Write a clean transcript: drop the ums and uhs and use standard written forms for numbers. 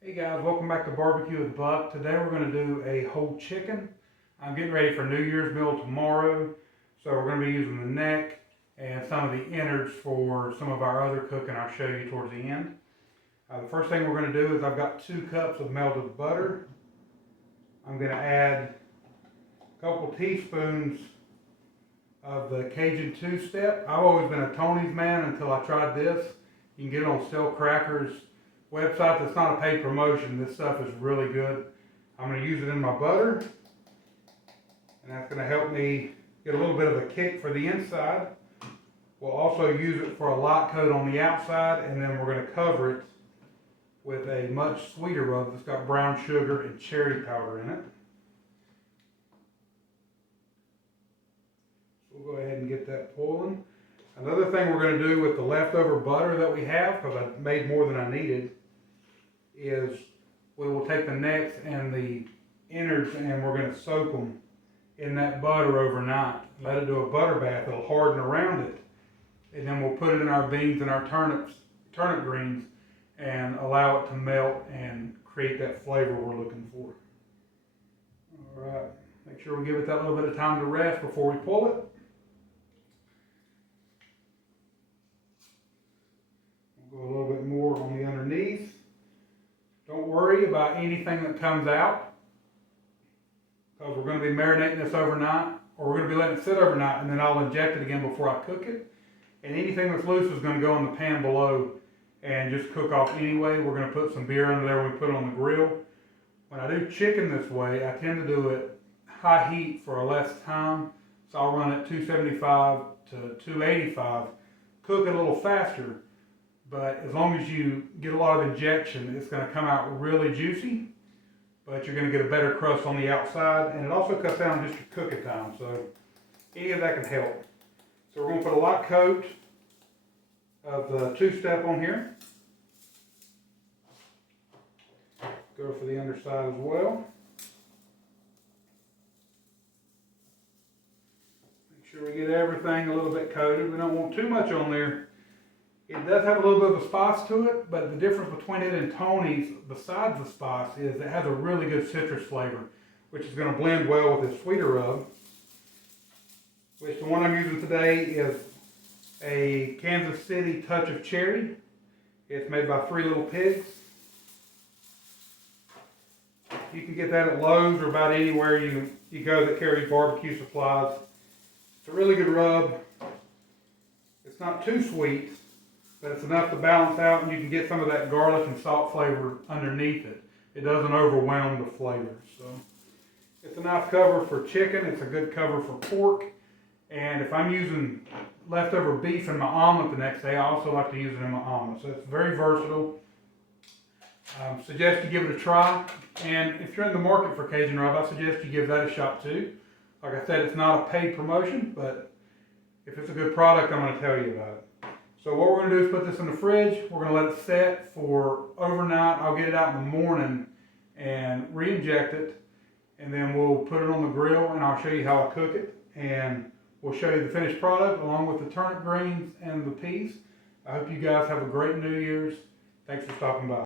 Hey guys, welcome back to Barbecue with Buck. Today we're going to do a whole chicken. I'm getting ready for New Year's meal tomorrow, so we're going to be using the neck and some of the innards for some of our other cooking I'll show you towards the end. The first thing we're going to do is I've got 2 cups of melted butter. I'm going to add a couple teaspoons of the Cajun two-step. I've always been a Tony's man until I tried this. You can get it on Stale Crackers website. That's not a paid promotion. This stuff is really good. I'm going to use it in my butter, and that's going to help me get a little bit of a kick for the inside. We'll also use it for a light coat on the outside, and then we're going to cover it with a much sweeter rub that's got brown sugar and cherry powder in it. So we'll go ahead and get that pulling. Another thing we're going to do with the leftover butter that we have, because I made more than I needed, is we will take the necks and the innards and we're going to soak them in that butter overnight. Let it do a butter bath. It'll harden around it, and then we'll put it in our beans and our turnip greens and allow it to melt and create that flavor we're looking for. All right, make sure we give it that little bit of time to rest before we pull it. We'll go a little bit more on the underneath. Don't worry about anything that comes out, because we're going to be marinating this overnight, or we're going to be letting it sit overnight, and then I'll inject it again before I cook it. And anything that's loose is going to go in the pan below and just cook off anyway. We're going to put some beer under there when we put it on the grill. When I do chicken this way, I tend to do it high heat for a less time. So I'll run it 275 to 285, cook it a little faster. But as long as you get a lot of injection, it's going to come out really juicy, but you're going to get a better crust on the outside, and it also cuts down just your cooking time, so any of that can help. So we're going to put a light coat of the two-step on here. Go for the underside as well. Make sure we get everything a little bit coated. We don't want too much on there. It does have a little bit of a spice to it, but the difference between it and Tony's, besides the spice, is it has a really good citrus flavor, which is going to blend well with this sweeter rub. Which the one I'm using today is a Kansas City Touch of Cherry. It's made by Three Little Pigs. You can get that at Lowe's or about anywhere you go that carries barbecue supplies. It's a really good rub. It's not too sweet, but it's enough to balance out, and you can get some of that garlic and salt flavor underneath it. It doesn't overwhelm the flavor. So it's a nice cover for chicken. It's a good cover for pork. And if I'm using leftover beef in my omelet the next day, I also like to use it in my omelet. So it's very versatile. Suggest you give it a try. And if you're in the market for Cajun rub, I suggest you give that a shot too. Like I said, it's not a paid promotion, but if it's a good product, I'm going to tell you about it. So what we're going to do is put this in the fridge. We're going to let it set for overnight. I'll get it out in the morning and re-inject it. And then we'll put it on the grill, and I'll show you how I cook it. And we'll show you the finished product along with the turnip greens and the peas. I hope you guys have a great New Year's. Thanks for stopping by.